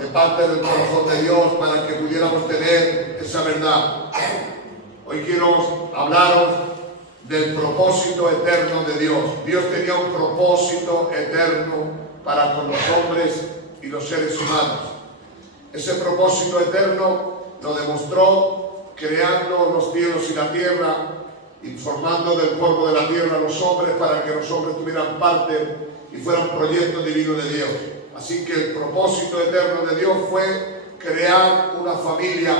de parte del corazón de Dios para que pudiéramos tener esa verdad. Hoy quiero hablaros del propósito eterno de Dios. Dios tenía un propósito eterno para con los hombres y los seres humanos. Ese propósito eterno lo demostró creando los cielos y la tierra y formando del polvo de la tierra a los hombres para que los hombres tuvieran parte y fueran proyectos divinos de Dios. Así que el propósito eterno de Dios fue crear una familia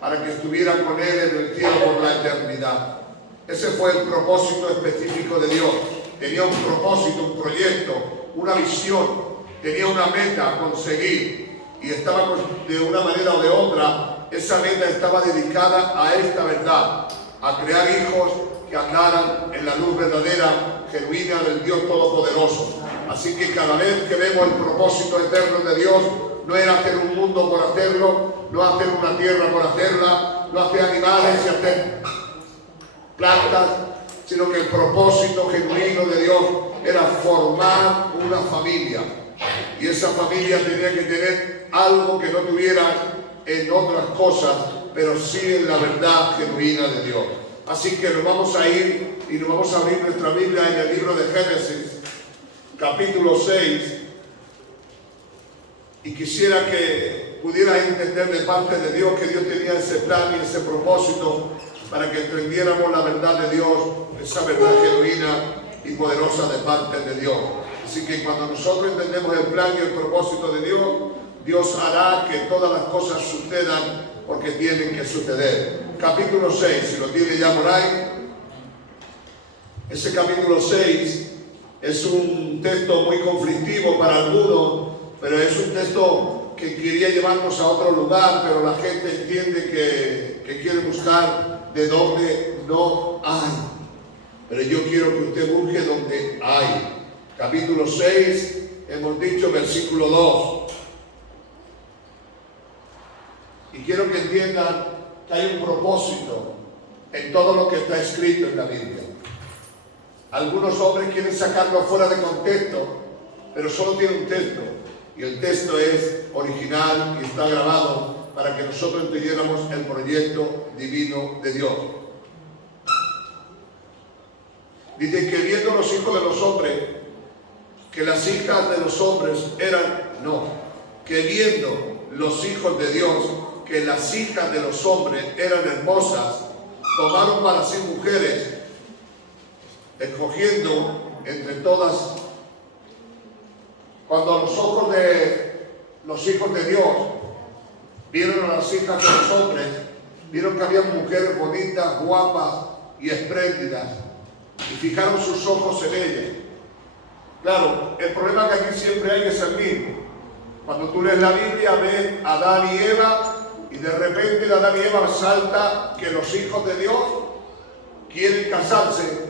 para que estuviera con Él en el cielo por la eternidad. Ese fue el propósito específico de Dios. Tenía un propósito, un proyecto, una visión, tenía una meta a conseguir y estaba de una manera o de otra, esa meta estaba dedicada a esta verdad, a crear hijos que andaran en la luz verdadera, genuina del Dios Todopoderoso. Así que cada vez que vemos el propósito eterno de Dios, no era hacer un mundo por hacerlo, no hacer una tierra por hacerla, no hacer animales y hacer plantas, sino que el propósito genuino de Dios era formar una familia. Y esa familia tenía que tener algo que no tuviera en otras cosas, pero sí en la verdad genuina de Dios. Así que nos vamos a ir y nos vamos a abrir nuestra Biblia en el libro de Génesis, capítulo 6. Y quisiera que pudieras entender de parte de Dios que Dios tenía ese plan y ese propósito para que entendiéramos la verdad de Dios, esa verdad genuina y poderosa de parte de Dios. Así que cuando nosotros entendemos el plan y el propósito de Dios, Dios hará que todas las cosas sucedan porque tienen que suceder. Capítulo 6, si lo tiene ya por ahí. Ese capítulo 6 es un texto muy conflictivo para algunos, pero es un texto que quería llevarnos a otro lugar, pero la gente entiende que quiere buscar de donde no hay. Pero yo quiero que usted busque donde hay. Capítulo 6, hemos dicho versículo 2. Y quiero que entiendan que hay un propósito en todo lo que está escrito en la Biblia. Algunos hombres quieren sacarlo fuera de contexto, pero solo tiene un texto. Y el texto es original y está grabado para que nosotros entendiéramos el proyecto divino de Dios. Dice que viendo los hijos de los hombres, que las hijas de los hombres que viendo los hijos de Dios, que las hijas de los hombres eran hermosas, tomaron para sí mujeres, escogiendo entre todas. Cuando a los ojos de los hijos de Dios vieron a las hijas de los hombres, vieron que había mujeres bonitas, guapas y espléndidas, y fijaron sus ojos en ellas. Claro, el problema que aquí siempre hay es el mismo. Cuando tú lees la Biblia, ves a Adán y Eva, y de repente de Adán y Eva salta que los hijos de Dios quieren casarse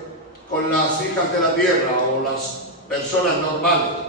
con las hijas de la tierra o las personas normales.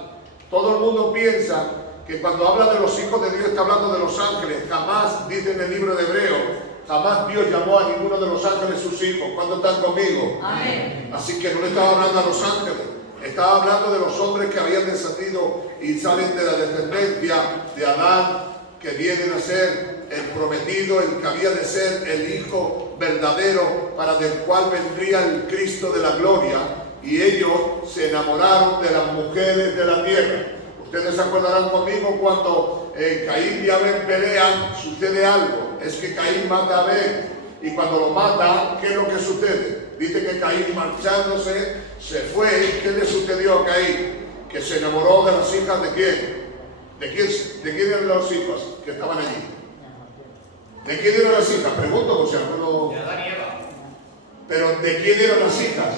Todo el mundo piensa que cuando habla de los hijos de Dios está hablando de los ángeles. Jamás, dice en el libro de Hebreos, jamás Dios llamó a ninguno de los ángeles sus hijos. ¿Cuántos están conmigo? Amén. Así que no le estaba hablando a los ángeles. Estaba hablando de los hombres que habían descendido y salen de la descendencia de Adán, que vienen a ser el prometido, el que había de ser el hijo verdadero para del cual vendría el Cristo de la gloria. Y ellos se enamoraron de las mujeres de la tierra. Ustedes se acordarán conmigo cuando Caín y Abel pelean, sucede algo. Es que Caín mata a Abel. Y cuando lo mata, ¿qué es lo que sucede? Dice que Caín, marchándose, se fue. ¿Qué le sucedió a Caín? Que se enamoró de las hijas de ¿quién? ¿De quién eran los hijos que estaban allí? ¿De quién eran las hijas? Pregunto, o sea, no... De Adán y Eva. Pero ¿de quién eran las hijas?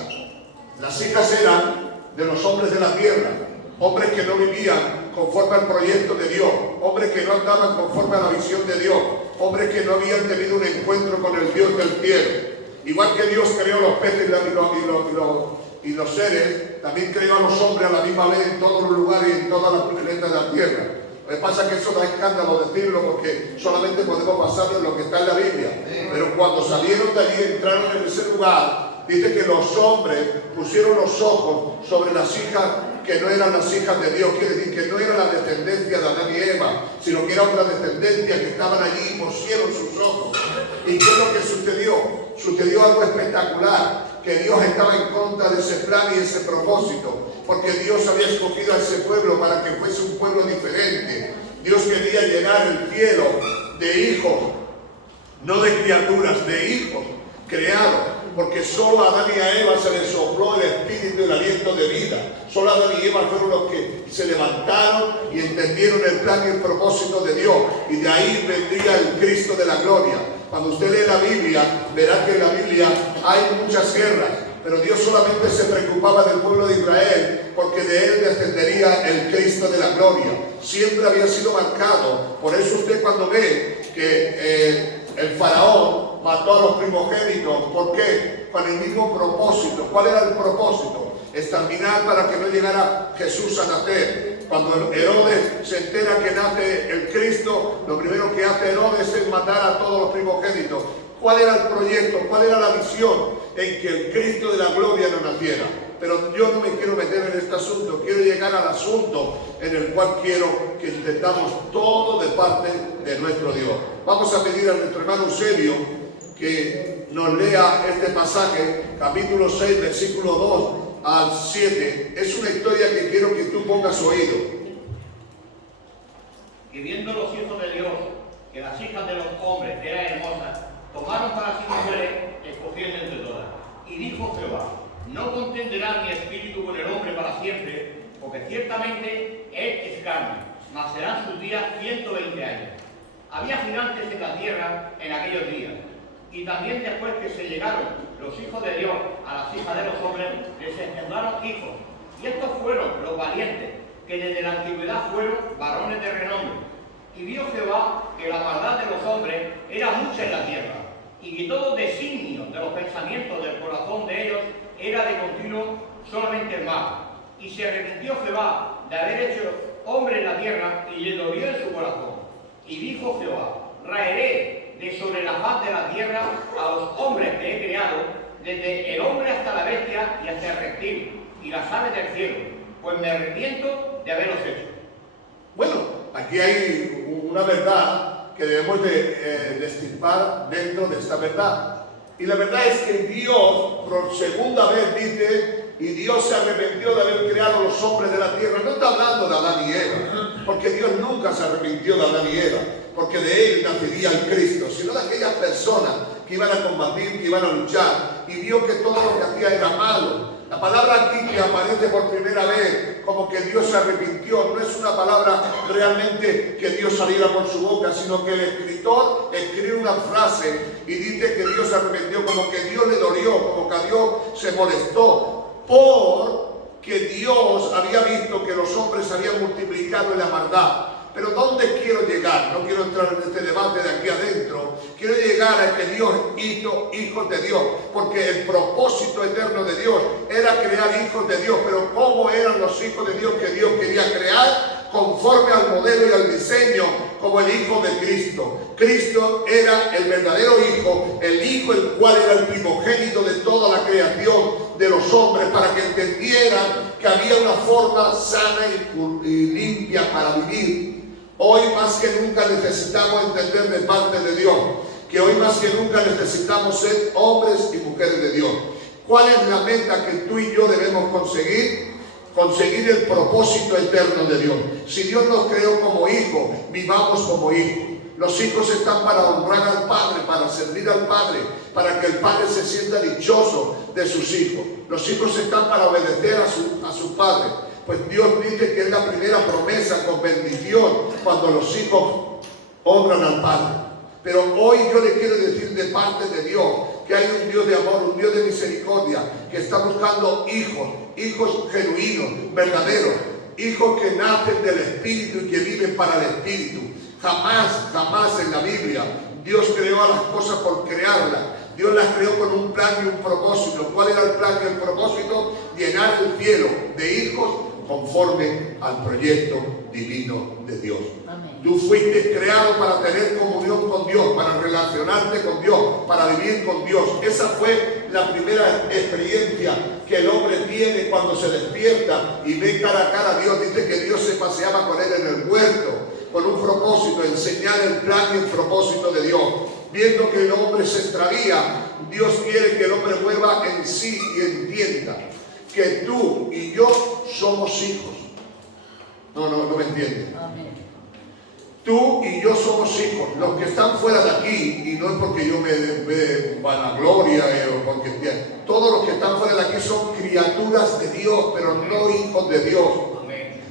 Las hijas eran de los hombres de la tierra, hombres que no vivían conforme al proyecto de Dios, hombres que no andaban conforme a la visión de Dios, hombres que no habían tenido un encuentro con el Dios del cielo. Igual que Dios creó los peces y los seres, también creó a los hombres a la misma vez en todos los lugares y en todas las planetas de la tierra. Lo que pasa es que eso da escándalo decirlo porque solamente podemos basarlo en lo que está en la Biblia. Pero cuando salieron de allí, entraron en ese lugar, dice que los hombres pusieron los ojos sobre las hijas que no eran las hijas de Dios, quiere decir que no era la descendencia de Adán y Eva, sino que era otra descendencia que estaban allí y pusieron sus ojos. ¿Y qué es lo que sucedió? Sucedió algo espectacular, que Dios estaba en contra de ese plan y ese propósito, porque Dios había escogido a ese pueblo para que fuese un pueblo diferente. Dios quería llenar el cielo de hijos, no de criaturas, de hijos creados, porque solo a Adán y a Eva se les sopló el espíritu y el aliento de vida. Solo Adán y Eva fueron los que se levantaron y entendieron el plan y el propósito de Dios, y de ahí vendría el Cristo de la gloria. Cuando usted lee la Biblia, verá que en la Biblia hay muchas guerras, pero Dios solamente se preocupaba del pueblo de Israel, porque de él descendería el Cristo de la gloria. Siempre había sido marcado. Por eso usted cuando ve que el faraón mató a los primogénitos, ¿por qué? Con el mismo propósito. ¿Cuál era el propósito? Exterminar para que no llegara Jesús a nacer. Cuando Herodes se entera que nace el Cristo, lo primero que hace Herodes es matar a todos los primogénitos. ¿Cuál era el proyecto? ¿Cuál era la visión? En que el Cristo de la gloria no naciera. Pero yo no me quiero meter en este asunto, quiero llegar al asunto en el cual quiero que intentamos todo de parte de nuestro Dios. Vamos a pedir a nuestro hermano Eusebio que nos lea este pasaje, capítulo 6, versículo 2 al 7. Es una historia que quiero que tú pongas oído. Y viendo los hijos de Dios que las hijas de los hombres eran hermosas, tomaron para sí mujeres, escogiendo entre todas. Y dijo Jehová: no contenderá mi espíritu con el hombre para siempre, porque ciertamente él es carne, mas serán sus días 120 años. Había gigantes en la tierra en aquellos días, y también después que se llegaron los hijos de Dios a las hijas de los hombres, les engendraron hijos. Y estos fueron los valientes, que desde la antigüedad fueron varones de renombre. Y vio Jehová que la maldad de los hombres era mucha en la tierra, y que todo designio de los pensamientos del corazón de ellos era de continuo solamente el mal. Y se arrepintió Jehová de haber hecho hombre en la tierra, y le dolió en su corazón. Y dijo Jehová: raeré de sobre la faz de la tierra a los hombres que he creado, desde el hombre hasta la bestia y hasta el reptil y las aves del cielo, pues me arrepiento de haberlos hecho. Bueno, aquí hay una verdad que debemos de destripar dentro de esta verdad. Y la verdad es que Dios, por segunda vez dice, y Dios se arrepintió de haber creado los hombres de la tierra. No está hablando de Adán y Eva, porque Dios nunca se arrepintió de Adán y Eva, porque de él nacería el Cristo, sino de aquellas personas que iban a combatir, que iban a luchar, y vio que todo lo que hacía era malo. La palabra aquí que aparece por primera vez como que Dios se arrepintió, no es una palabra realmente que Dios saliera por su boca, sino que el escritor escribe una frase y dice que Dios se arrepintió, como que Dios le dolió, como que a Dios se molestó, porque Dios había visto que los hombres se habían multiplicado en la maldad. Pero ¿dónde quiero llegar? No quiero entrar en este debate de aquí adentro. Quiero llegar a que Dios hizo hijos de Dios, porque el propósito eterno de Dios era crear hijos de Dios. Pero ¿cómo eran los hijos de Dios que Dios quería crear? Conforme al modelo y al diseño, como el Hijo de Cristo. Cristo era el verdadero Hijo, el Hijo el cual era el primogénito de toda la creación de los hombres, para que entendieran que había una forma sana y limpia para vivir. Hoy más que nunca necesitamos entender de parte de Dios, que hoy más que nunca necesitamos ser hombres y mujeres de Dios. ¿Cuál es la meta que tú y yo debemos conseguir? Conseguir el propósito eterno de Dios. Si Dios nos creó como hijos, vivamos como hijos. Los hijos están para honrar al Padre, para servir al Padre, para que el Padre se sienta dichoso de sus hijos. Los hijos están para obedecer a su Padre. Pues Dios dice que es la primera promesa con bendición cuando los hijos honran al Padre. Pero hoy yo le quiero decir de parte de Dios que hay un Dios de amor, un Dios de misericordia, que está buscando hijos genuinos, verdaderos, hijos que nacen del Espíritu y que viven para el Espíritu. Jamás en la Biblia Dios creó a las cosas por crearlas. Dios las creó con un plan y un propósito. ¿Cuál era el plan y el propósito? Llenar el cielo de hijos conforme al proyecto divino de Dios. Amén. Tú fuiste creado para tener comunión con Dios, para relacionarte con Dios, para vivir con Dios. Esa fue la primera experiencia que el hombre tiene cuando se despierta y ve cara a cara a Dios. Dice que Dios se paseaba con él en el huerto con un propósito, enseñar el plan y el propósito de Dios. Viendo que el hombre se extravía, Dios quiere que el hombre vuelva en sí y entienda que tú y yo somos hijos. No me entienden. Amén. Tú y yo somos hijos. Los que están fuera de aquí, y no es porque yo me dé vanagloria o porque todos los que están fuera de aquí son criaturas de Dios, pero no hijos de Dios.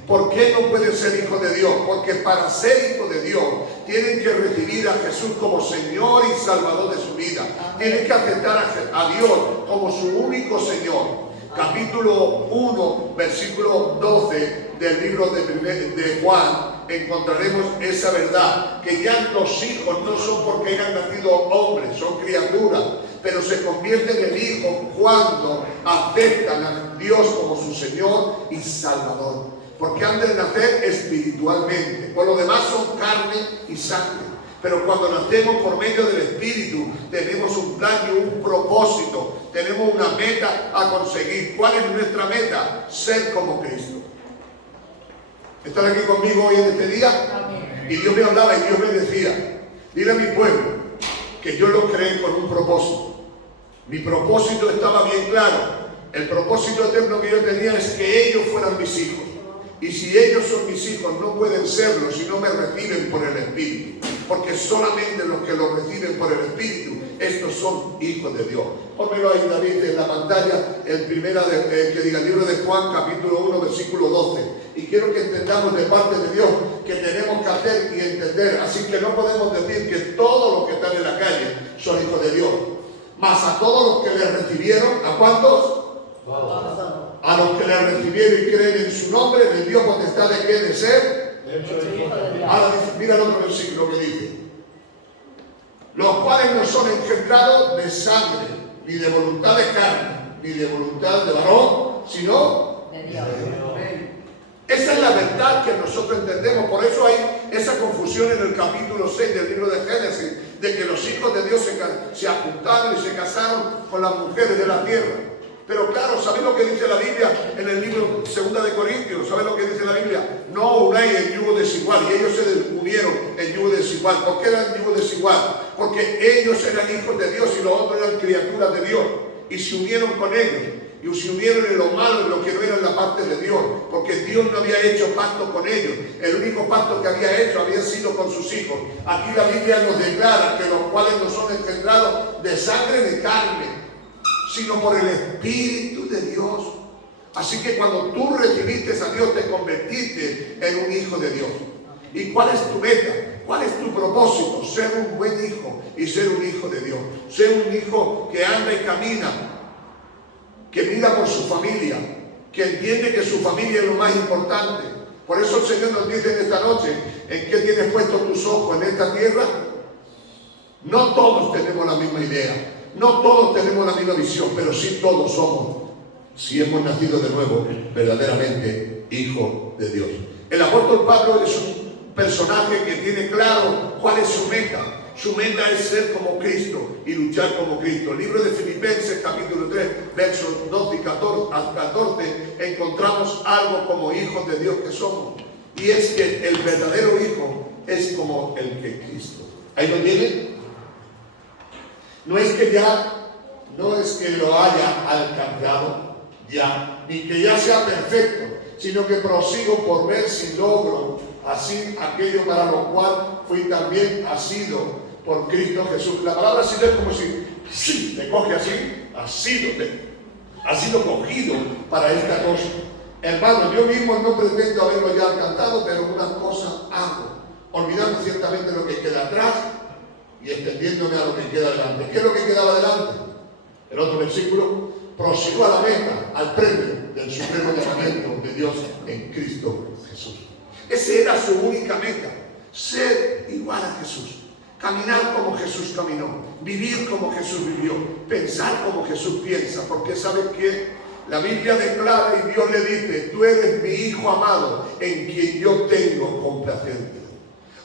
¿Por qué no pueden ser hijos de Dios? Porque para ser hijos de Dios tienen que recibir a Jesús como Señor y Salvador de su vida. Tienen que aceptar a Dios como su único Señor. Capítulo 1, versículo 12 del libro de Juan, encontraremos esa verdad, que ya los hijos no son porque hayan nacido hombres, son criaturas, pero se convierten en hijos cuando aceptan a Dios como su Señor y Salvador. Porque han de nacer espiritualmente. Por lo demás son carne y sangre. Pero cuando nacemos por medio del Espíritu, tenemos un plan y un propósito. Tenemos una meta a conseguir. ¿Cuál es nuestra meta? Ser como Cristo. ¿Están aquí conmigo hoy en este día? Amén. Y Dios me hablaba y Dios me decía, dile a mi pueblo que yo lo creé con un propósito. Mi propósito estaba bien claro. El propósito eterno que yo tenía es que ellos fueran mis hijos. Y si ellos son mis hijos, no pueden serlo si no me reciben por el Espíritu. Porque solamente los que lo reciben por el Espíritu, estos son hijos de Dios. Pónmelo ahí, David, en la pantalla, el libro de Juan, capítulo 1, versículo 12. Y quiero que entendamos de parte de Dios que tenemos que hacer y entender. Así que no podemos decir que todos los que están en la calle son hijos de Dios. Mas a todos los que le recibieron, ¿a cuántos? A los que le recibieron y creen en su nombre, les dio potestad de qué, de ser. Ahora dice, mira el otro versículo que dice: los cuales no son engendrados de sangre, ni de voluntad de carne, ni de voluntad de varón, sino De Dios. esa es la verdad que nosotros entendemos. Por eso hay esa confusión en el capítulo 6 del libro de Génesis, de que los hijos de Dios se juntaron y se casaron con las mujeres de la tierra. Pero claro, ¿sabéis lo que dice la Biblia en el libro 2 de Corintios? ¿Sabéis lo que dice la Biblia? No unáis en yugo desigual. Y ellos se unieron en yugo desigual. ¿Por qué eran yugo desigual? Porque ellos eran hijos de Dios y los otros eran criaturas de Dios. Y se unieron con ellos. Y se unieron en lo malo, en lo que no era la parte de Dios. Porque Dios no había hecho pacto con ellos. El único pacto que había hecho había sido con sus hijos. Aquí la Biblia nos declara que los cuales no son engendrados de sangre ni carne, sino por el Espíritu de Dios. Así que cuando tú recibiste a Dios, te convertiste en un hijo de Dios. ¿Y cuál es tu meta? ¿Cuál es tu propósito? Ser un buen hijo y ser un hijo de Dios. Ser un hijo que anda y camina, que mira por su familia, que entiende que su familia es lo más importante. Por eso el Señor nos dice en esta noche: ¿en qué tienes puestos tus ojos? ¿En esta tierra? No todos tenemos la misma idea. No todos tenemos la misma visión, pero sí todos somos, si hemos nacido de nuevo, verdaderamente hijos de Dios. El apóstol Pablo es un personaje que tiene claro cuál es su meta. Su meta es ser como Cristo y luchar como Cristo. El libro de Filipenses, capítulo 3, versos 12 y 14, encontramos algo como hijos de Dios que somos. Y es que el verdadero hijo es como el que Cristo. ¿Ahí lo tienen? No es que lo haya alcanzado ya, ni que ya sea perfecto, sino que prosigo por ver si logro así aquello para lo cual fui también asido por Cristo Jesús. La palabra asido es como si te coge así, has sido cogido para esta cosa. Hermano, yo mismo no pretendo haberlo ya alcanzado, pero una cosa hago, olvidando ciertamente lo que queda atrás y extendiéndome a lo que queda delante. ¿Qué es lo que quedaba delante? El otro versículo: prosigo a la meta, al premio del supremo llamamiento de Dios en Cristo Jesús. Esa era su única meta: ser igual a Jesús, caminar como Jesús caminó, vivir como Jesús vivió, pensar como Jesús piensa. Porque ¿sabes qué? La Biblia declara y Dios le dice: tú eres mi hijo amado, en quien yo tengo complacencia.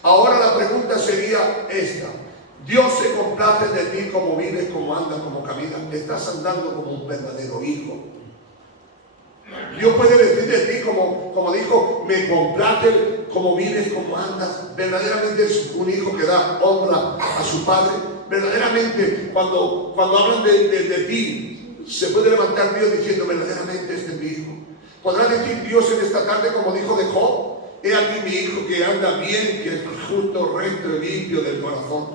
Ahora la pregunta sería esta: Dios se complace de ti, como vives, como andas, como caminas. Estás andando como un verdadero hijo. Dios puede decir de ti, como dijo, me complace como vives, como andas. Verdaderamente es un hijo que da honra a su padre. Verdaderamente, cuando hablan de ti, se puede levantar Dios diciendo, verdaderamente este es mi hijo. Podrá decir Dios en esta tarde, como dijo de Job, he aquí mi hijo que anda bien, que es justo, recto y limpio del corazón.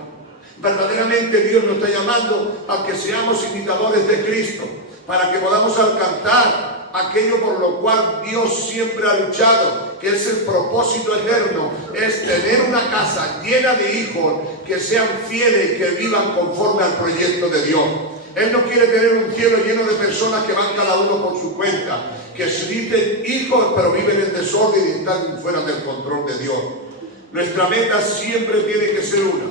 Verdaderamente Dios nos está llamando a que seamos imitadores de Cristo, para que podamos alcanzar aquello por lo cual Dios siempre ha luchado, que es el propósito eterno, es tener una casa llena de hijos que sean fieles y que vivan conforme al proyecto de Dios. Él no quiere tener un cielo lleno de personas que van cada uno por su cuenta, que se dicen hijos pero viven en desorden y están fuera del control de Dios. Nuestra meta siempre tiene que ser una: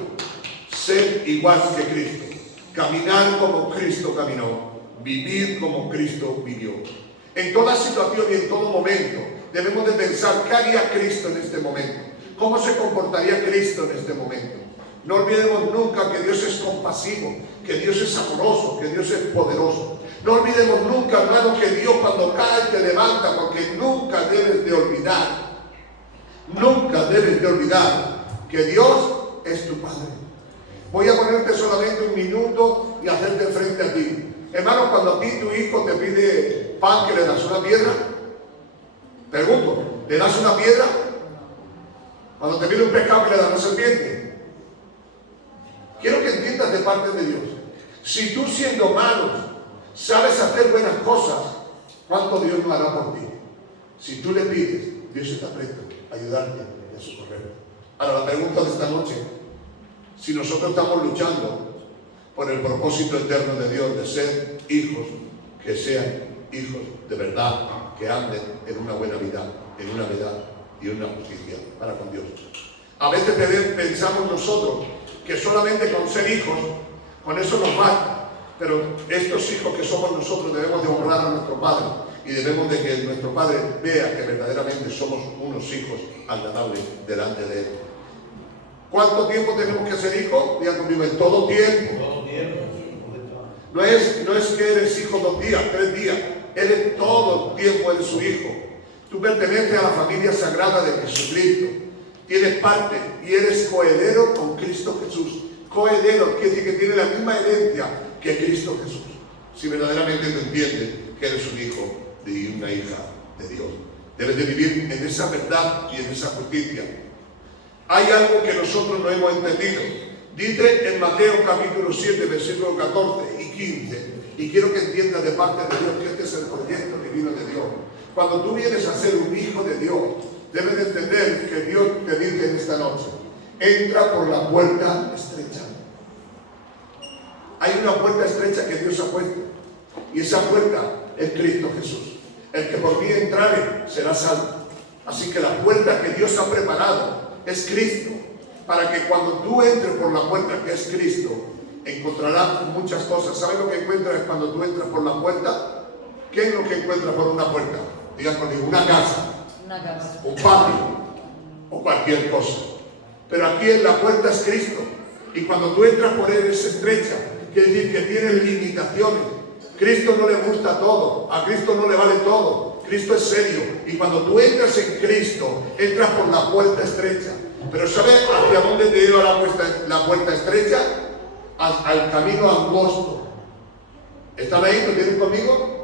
ser igual que Cristo, caminar como Cristo caminó, vivir como Cristo vivió. En toda situación y en todo momento debemos de pensar qué haría Cristo en este momento, cómo se comportaría Cristo en este momento. No olvidemos nunca que Dios es compasivo, que Dios es amoroso, que Dios es poderoso. No olvidemos nunca, hermano, que Dios cuando cae te levanta, porque nunca debes de olvidar que Dios es tu Padre. Voy a ponerte solamente un minuto y hacerte frente a ti. Hermano, cuando a ti tu hijo te pide pan, ¿que le das una piedra? Pregunto, ¿le das una piedra? Cuando te pide un pescado, ¿que le das una serpiente? Quiero que entiendas de parte de Dios. Si tú, siendo malo, sabes hacer buenas cosas, ¿cuánto Dios no hará por ti? Si tú le pides, Dios está presto a ayudarte y a socorrerte. Ahora, la pregunta de esta noche: si nosotros estamos luchando por el propósito eterno de Dios de ser hijos, que sean hijos de verdad, que anden en una buena vida, en una verdad y una justicia para con Dios. A veces pensamos nosotros que solamente con ser hijos, con eso nos basta, pero estos hijos que somos nosotros debemos de honrar a nuestro Padre y debemos de que nuestro Padre vea que verdaderamente somos unos hijos agradables delante de Él. ¿Cuánto tiempo tenemos que ser hijos? Diga conmigo, en todo tiempo. No es que eres hijo 2 días, 3 días. Eres todo el tiempo, eres su hijo. Tú perteneces a la familia sagrada de Jesucristo. Tienes parte y eres coheredero con Cristo Jesús. Coheredero quiere decir que tiene la misma herencia que Cristo Jesús. Si verdaderamente tú entiendes que eres un hijo y una hija de Dios, debes de vivir en esa verdad y en esa justicia. Hay algo que nosotros no hemos entendido. Dice en Mateo capítulo 7, versículos 14 y 15, y quiero que entiendas de parte de Dios que este es el proyecto divino de Dios. Cuando tú vienes a ser un hijo de Dios, debes de entender que Dios te dice en esta noche: entra por la puerta estrecha. Hay una puerta estrecha que Dios ha puesto, y esa puerta es Cristo Jesús. El que por mí entrare será salvo. Así que la puerta que Dios ha preparado es Cristo, para que cuando tú entres por la puerta que es Cristo, encontrarás muchas cosas. ¿Sabes lo que encuentras cuando tú entras por la puerta? ¿Qué es lo que encuentras por una puerta? Digan conmigo, una casa, un patio o cualquier cosa. Pero aquí en la puerta es Cristo, y cuando tú entras por él es estrecha, quiere decir que tiene limitaciones. Cristo no le gusta todo, a Cristo no le vale todo. Cristo es serio, y cuando tú entras en Cristo, entras por la puerta estrecha. Pero ¿sabes hacia dónde te lleva la puerta estrecha? Al camino angosto. ¿Están ahí? ¿Lo tienen conmigo?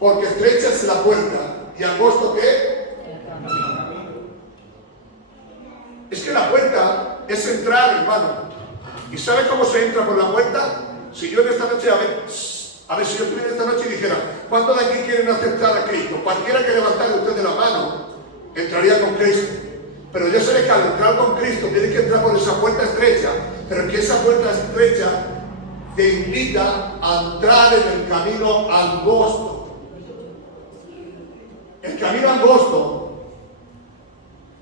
Porque estrecha es la puerta, ¿y angosto qué? Es que la puerta es entrar, hermano. ¿Y sabes cómo se entra por la puerta? Si yo en esta noche, a ver, si yo estuviera esta noche y dijera, ¿cuántos de aquí quieren aceptar a Cristo? Cualquiera que levantara usted de la mano, entraría con Cristo. Pero ya sabe que al entrar con Cristo, tienes que entrar por esa puerta estrecha, pero que esa puerta estrecha te invita a entrar en el camino angosto. El camino angosto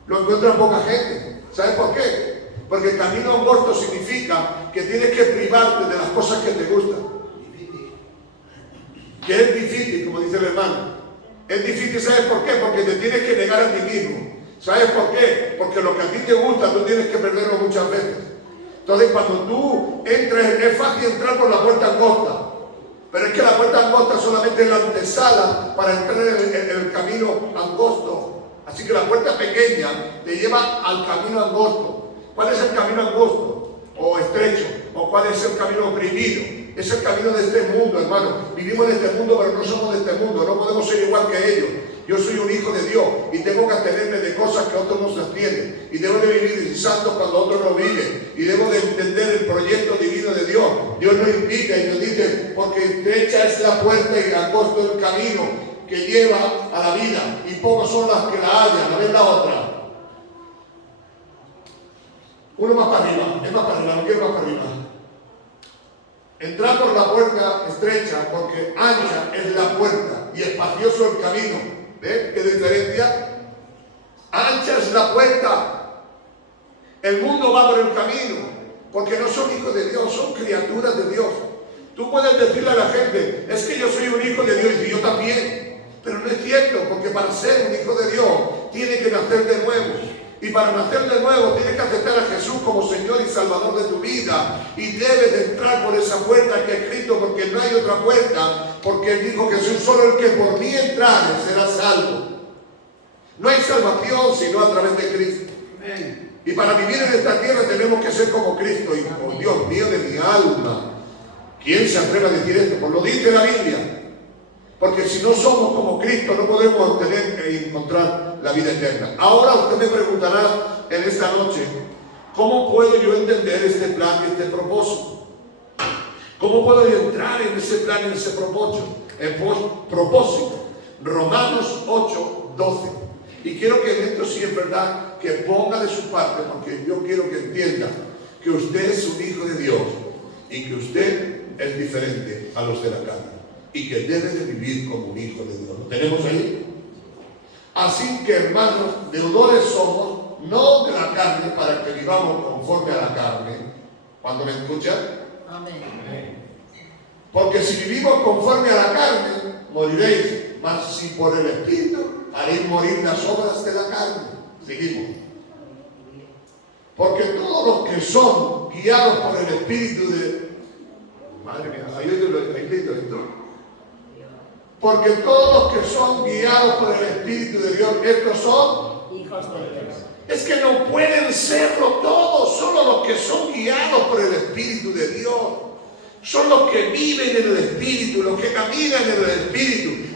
lo encuentra poca gente. ¿Sabes por qué? Porque el camino angosto significa que tienes que privarte de las cosas que te gustan. Que es difícil, como dice el hermano. Es difícil, ¿sabes por qué? Porque te tienes que negar a ti mismo. ¿Sabes por qué? Porque lo que a ti te gusta, tú tienes que perderlo muchas veces. Entonces cuando tú entres, es fácil entrar por la puerta angosta, pero es que la puerta angosta solamente es la antesala para entrar en el camino angosto. Así que la puerta pequeña te lleva al camino angosto. ¿Cuál es el camino angosto o estrecho? ¿O cuál es el camino oprimido? Es el camino de este mundo, hermano. Vivimos en este mundo, pero no somos de este mundo. No podemos ser igual que ellos. Yo soy un hijo de Dios y tengo que abstenerme de cosas que otros no se abstienen. Y debo de vivir santos cuando otros no viven. Y debo de entender el proyecto divino de Dios. Dios nos invita y nos dice, porque estrecha es la puerta y angosto el camino que lleva a la vida. Y pocos son las que la hallan. A ver la otra. Uno más para arriba. Es más para arriba. No quiero más para arriba. Entrar por la puerta estrecha, porque ancha es la puerta y espacioso el camino. ¿Ven qué diferencia? Ancha es la puerta. El mundo va por el camino, porque no son hijos de Dios, son criaturas de Dios. Tú puedes decirle a la gente, es que yo soy un hijo de Dios y yo también. Pero no es cierto, porque para ser un hijo de Dios tiene que nacer de nuevo. Y para nacer de nuevo tienes que aceptar a Jesús como Señor y Salvador de tu vida. Y debes de entrar por esa puerta que ha escrito, porque no hay otra puerta. Porque Él dijo Jesús, solo el que por mí entrare será salvo. No hay salvación sino a través de Cristo. Amén. Y para vivir en esta tierra tenemos que ser como Cristo. Y oh, Dios mío de mi alma, ¿quién se atreve a decir esto? Pues lo dice la Biblia. Porque si no somos como Cristo no podremos obtener e encontrar la vida eterna. Ahora usted me preguntará en esta noche, ¿cómo puedo yo entender este plan y este propósito? ¿Cómo puedo yo entrar en ese plan y en ese propósito? Romanos 8:12. Y quiero que en esto sí es verdad, que ponga de su parte, porque yo quiero que entienda que usted es un hijo de Dios y que usted es diferente a los de la carne. Y que debe de vivir como un hijo de Dios. ¿Lo tenemos ahí? Así que, hermanos, deudores somos, no de la carne, para que vivamos conforme a la carne. ¿Cuándo me escuchan? Amén. Porque si vivimos conforme a la carne, moriréis. Mas si por el Espíritu haréis morir las obras de la carne. Seguimos. Porque todos los que son guiados por el Espíritu de... Madre mía, ¿hay leído esto? Porque todos los que son guiados por el Espíritu de Dios, estos son hijos de Dios. Es que no pueden serlo todos, solo los que son guiados por el Espíritu de Dios. Son los que viven en el Espíritu, los que caminan en el Espíritu.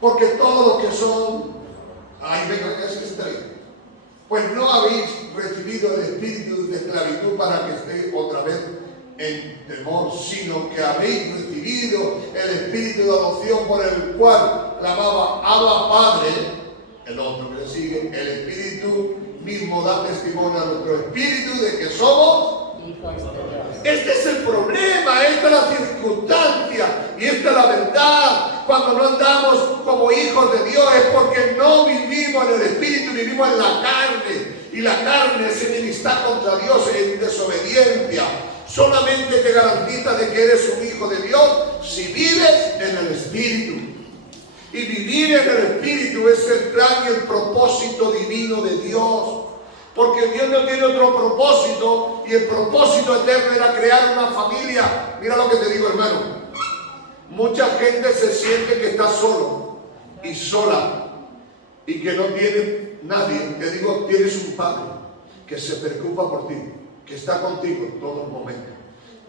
Porque todos los que son... Ay, venga, es que está bien. Pues no habéis recibido el espíritu de esclavitud para que esté otra vez en temor, sino que habéis recibido el espíritu de adopción por el cual clamaba Abba Padre. El otro que le sigue, el espíritu mismo da testimonio a nuestro espíritu de que somos hijos de Dios. Este es el problema, esta es la circunstancia y esta es la verdad. Cuando no andamos como hijos de Dios es porque no vivimos en el espíritu, vivimos en la carne. Y la carne es enemistad contra Dios, es desobediencia. Solamente te garantiza de que eres un hijo de Dios si vives en el espíritu. Y vivir en el espíritu es el plan y el propósito divino de Dios. Porque Dios no tiene otro propósito, y el propósito eterno era crear una familia. Mira lo que te digo, hermano. Mucha gente se siente que está solo y sola y que no tiene nadie. Te digo, tienes un padre que se preocupa por ti, que está contigo en todo momento.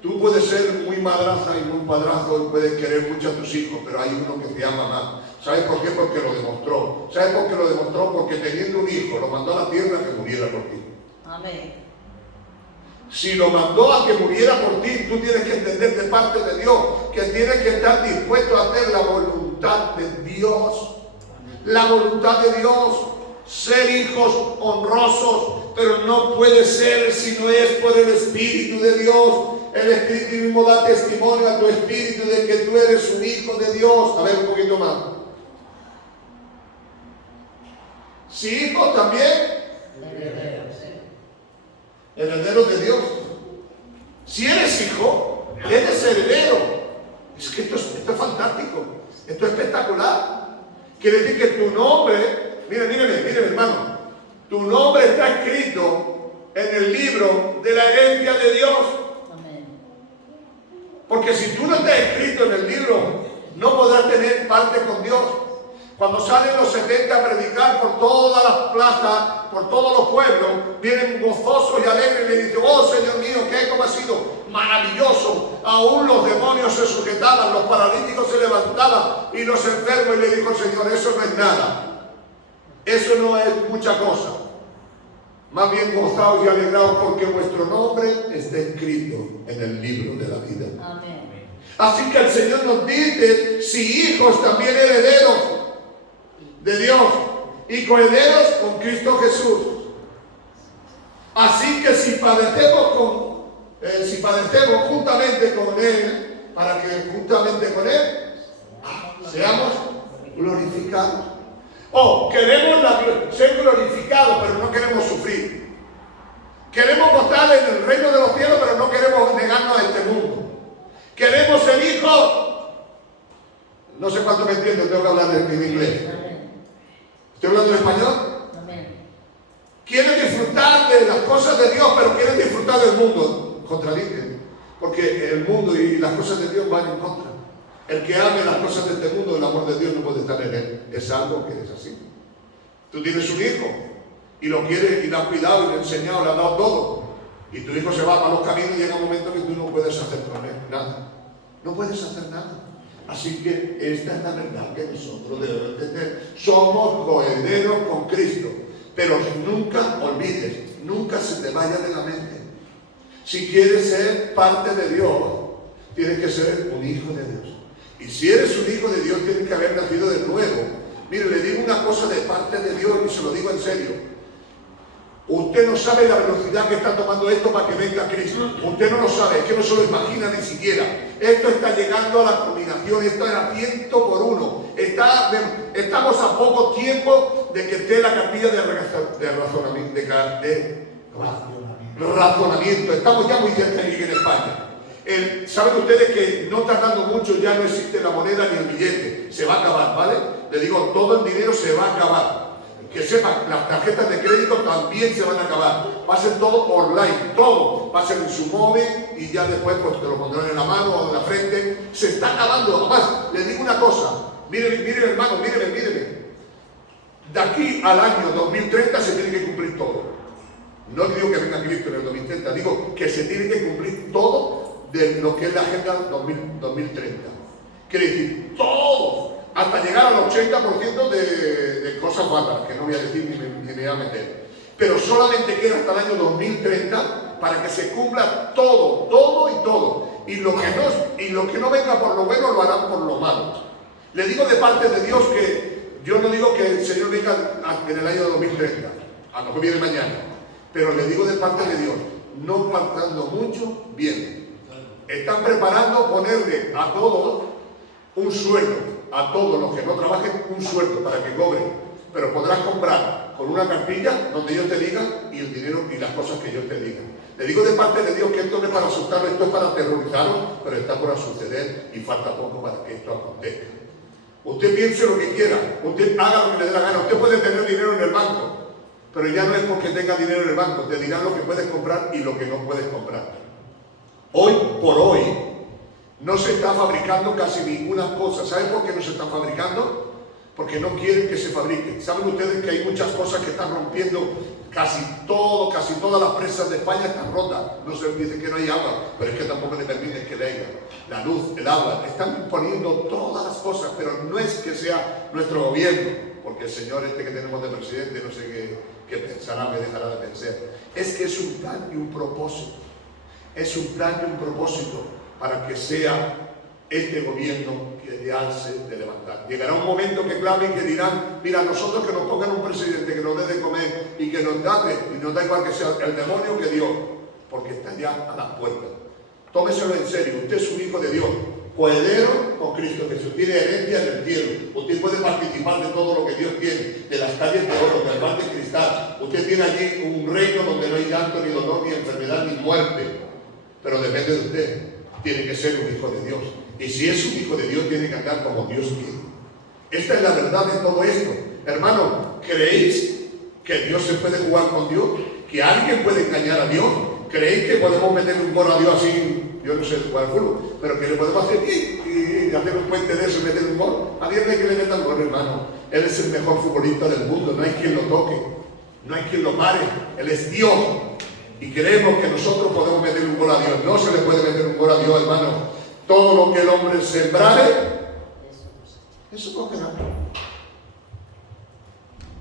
Tú puedes ser muy madraza y muy padrazo y puedes querer mucho a tus hijos, pero hay uno que te ama más. ¿Sabes por qué? Porque lo demostró. ¿Sabes por qué lo demostró? Porque teniendo un hijo, lo mandó a la tierra que muriera por ti. Amén. Si lo mandó a que muriera por ti, tú tienes que entender de parte de Dios que tienes que estar dispuesto a hacer la voluntad de Dios. La voluntad de Dios. Ser hijos honrosos, pero no puede ser si no es por el Espíritu de Dios. El Espíritu mismo da testimonio a tu espíritu de que tú eres un hijo de Dios. A ver, un poquito más. Si hijo también, herederos de Dios. Si eres hijo, eres heredero. Es que esto es fantástico. Esto es espectacular. Quiere decir que tu nombre, mire hermano, tu nombre está escrito en el libro de la herencia de Dios. Amén. Porque si tú no estás escrito en el libro, no podrás tener parte con Dios. Cuando salen los 70 a predicar por todas las plazas, por todos los pueblos, vienen gozosos y alegres y le dicen: oh Señor mío, ¿qué cómo ha sido? Maravilloso. Aún los demonios se sujetaban, los paralíticos se levantaban y los enfermos, y le dijo el Señor: eso no es nada, eso no es mucha cosa. Más bien gozaos y alegraos porque vuestro nombre está escrito en el libro de la vida. Amén. Así que el Señor nos dice: si hijos, también herederos de Dios y coherederos con Cristo Jesús. Así que si padecemos juntamente con Él, para que juntamente con Él seamos glorificados. Queremos ser glorificados, pero no queremos sufrir. Queremos gozar en el reino de los cielos, pero no queremos negarnos a este mundo. Queremos ser hijos. No sé cuánto me entienden, tengo que hablar en inglés. ¿Estoy hablando en español? Amén. Quieren disfrutar de las cosas de Dios, pero quieren disfrutar del mundo. Contradicen. Porque el mundo y las cosas de Dios van en contra. El que ame las cosas de este mundo, el amor de Dios no puede estar en él. Es algo que es así. Tú tienes un hijo y lo quieres y lo has cuidado y lo has enseñado, le has dado todo. Y tu hijo se va para los caminos y llega un momento que tú no puedes hacer con él nada. No puedes hacer nada. Así que esta es la verdad que nosotros debemos entender. Somos coherederos con Cristo. Pero nunca olvides, nunca se te vaya de la mente. Si quieres ser parte de Dios, tienes que ser un hijo de Dios. Y si eres un hijo de Dios, tienes que haber nacido de nuevo. Mire, le digo una cosa de parte de Dios y se lo digo en serio. Usted no sabe la velocidad que está tomando esto para que venga Cristo. Usted no lo sabe, es que no se lo imagina ni siquiera. Esto está llegando a la culminación, esto era 100 por 1. Estamos a poco tiempo de que esté la capilla de razonamiento. Estamos ya muy cerca aquí en España. Saben ustedes que no tardando mucho ya no existe la moneda ni el billete. Se va a acabar, ¿vale? Le digo, todo el dinero se va a acabar. Que sepan, las tarjetas de crédito también se van a acabar. Va a ser todo online, todo. Va a ser en su móvil y ya después pues te lo pondrán en la mano o en la frente. Se está acabando. Además, les digo una cosa. Míreme, hermano, míreme. De aquí al año 2030 se tiene que cumplir todo. No digo que venga Cristo en el 2030, digo que se tiene que cumplir todo de lo que es la Agenda 2030. Quiere decir, todo. Hasta llegar al 80% de cosas malas, que no voy a decir ni me voy a meter. Pero solamente queda hasta el año 2030 para que se cumpla todo y todo. Y lo que no venga por lo bueno lo harán por lo malo. Le digo de parte de Dios que yo no digo que el Señor venga en el año 2030, a lo mejor viene mañana. Pero le digo de parte de Dios, no faltando mucho, bien. Están preparando ponerle a todos un sueldo. A todos los que no trabajen un sueldo para que cobren, pero podrás comprar con una cartilla donde ellos te digan y el dinero y las cosas que ellos te digan. Le digo de parte de Dios que esto no es para asustarlos, esto es para aterrorizaros, pero está por suceder y falta poco para que esto acontezca. Usted piense lo que quiera, usted haga lo que le dé la gana, usted puede tener dinero en el banco, pero ya no es porque tenga dinero en el banco, te dirán lo que puedes comprar y lo que no puedes comprar. Hoy por hoy, no se está fabricando casi ninguna cosa. ¿Saben por qué no se están fabricando? Porque no quieren que se fabriquen. ¿Saben ustedes que hay muchas cosas que están rompiendo? Casi todas las presas de España están rotas. No se dice que no hay agua, pero es que tampoco le permiten que le haya. La luz, el agua, están poniendo todas las cosas, pero no es que sea nuestro gobierno, porque el señor que tenemos de presidente, no sé qué pensará, me dejará de pensar. Es que es un plan y un propósito. Es un plan y un propósito para que sea este gobierno que le alce de levantar. Llegará un momento que clamen y que dirán: mira, nosotros que nos pongan un presidente que nos dé de comer y que nos date, y nos da igual que sea el demonio que Dios, porque está ya a las puertas. Tómeselo en serio, usted es un hijo de Dios, coheredero con Cristo Jesús, tiene herencia en el cielo. Usted puede participar de todo lo que Dios tiene, de las calles de oro, del mar de cristal. Usted tiene allí un reino donde no hay llanto, ni dolor, ni enfermedad, ni muerte. Pero depende de usted. Tiene que ser un hijo de Dios. Y si es un hijo de Dios, tiene que andar como Dios quiere. Esta es la verdad de todo esto. Hermano, ¿creéis que Dios se puede jugar con Dios, que alguien puede engañar a Dios. ¿Creéis que podemos meter un gol a Dios así? Yo no sé jugar al fútbol, pero que le podemos hacer y hacer un puente de eso y meter un gol. A Dios no hay que le metan gol, hermano. Él es el mejor futbolista del mundo, no hay quien lo toque, no hay quien lo pare. Él es Dios. Y creemos que nosotros podemos meter un gol a Dios. No se le puede meter un gol a Dios, hermano. Todo lo que el hombre sembrare, eso cogerá.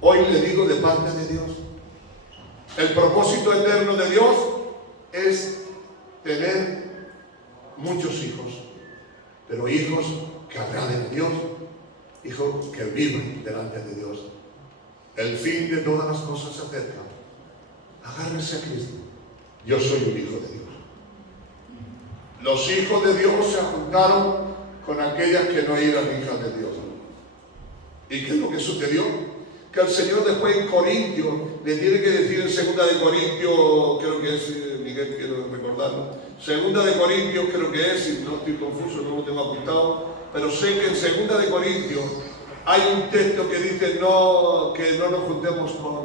Hoy le digo de parte de Dios, el propósito eterno de Dios es tener muchos hijos, pero hijos que agraden a Dios, hijos que vivan delante de Dios. El fin de todas las cosas se acerca. Agárrese a Cristo. Yo soy un hijo de Dios. Los hijos de Dios se juntaron con aquellas que no eran hijas de Dios. ¿Y qué es lo que sucedió? Que el Señor después en Corintios le tiene que decir en 2 de Corintios, creo que es, Miguel, quiero recordarlo, 2 de Corintios creo que es, si no estoy confuso, no lo tengo apuntado, pero sé que en 2 de Corintios hay un texto que dice que no nos juntemos con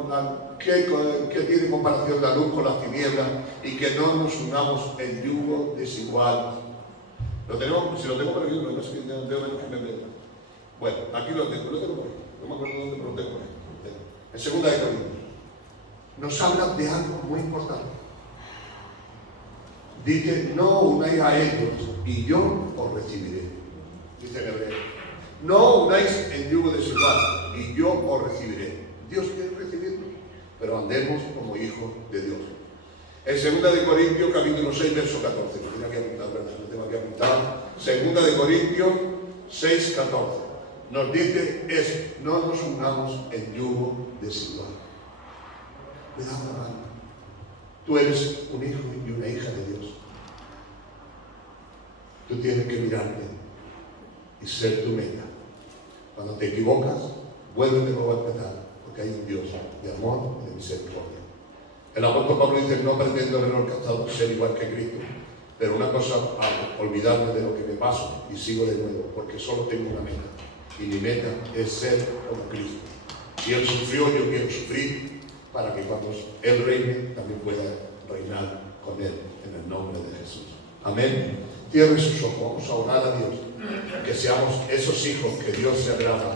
que tiene comparación la luz con las tinieblas y que no nos unamos en yugo desigual. Lo tenemos, si lo tengo por aquí, no sé, tengo menos que me meta. Bueno, aquí lo tengo por ahí. No me acuerdo dónde, pero lo tengo por ahí. En 2 de Corintios nos habla de algo muy importante. Dice, no unáis a ellos y yo os recibiré. Dice en hebreo, no unáis en yugo desigual y yo os recibiré. Dios quiere recibirnos, pero andemos como hijos de Dios. En 2 de Corintios, capítulo 6, verso 14. Lo tengo aquí apuntado, ¿verdad? Lo tengo aquí apuntado. 2 de Corintios 6, 14. Nos dice eso, no nos unamos en yugo desigual. Cuidado, hermano. Tú eres un hijo y una hija de Dios. Tú tienes que mirarte y ser tu meta. Cuando te equivocas, vuelve de nuevo a empezar, porque hay un Dios de amor y de misericordia. El apóstol Pablo dice, no pretendo haber alcanzado ser igual que Cristo, pero una cosa hago, olvidarme de lo que me paso y sigo de nuevo, porque solo tengo una meta. Y mi meta es ser como Cristo. Si Él sufrió, yo quiero sufrir para que cuando Él reine, también pueda reinar con Él en el nombre de Jesús. Amén. Cierre sus ojos, vamos a orar a Dios. Que seamos esos hijos que Dios se agrada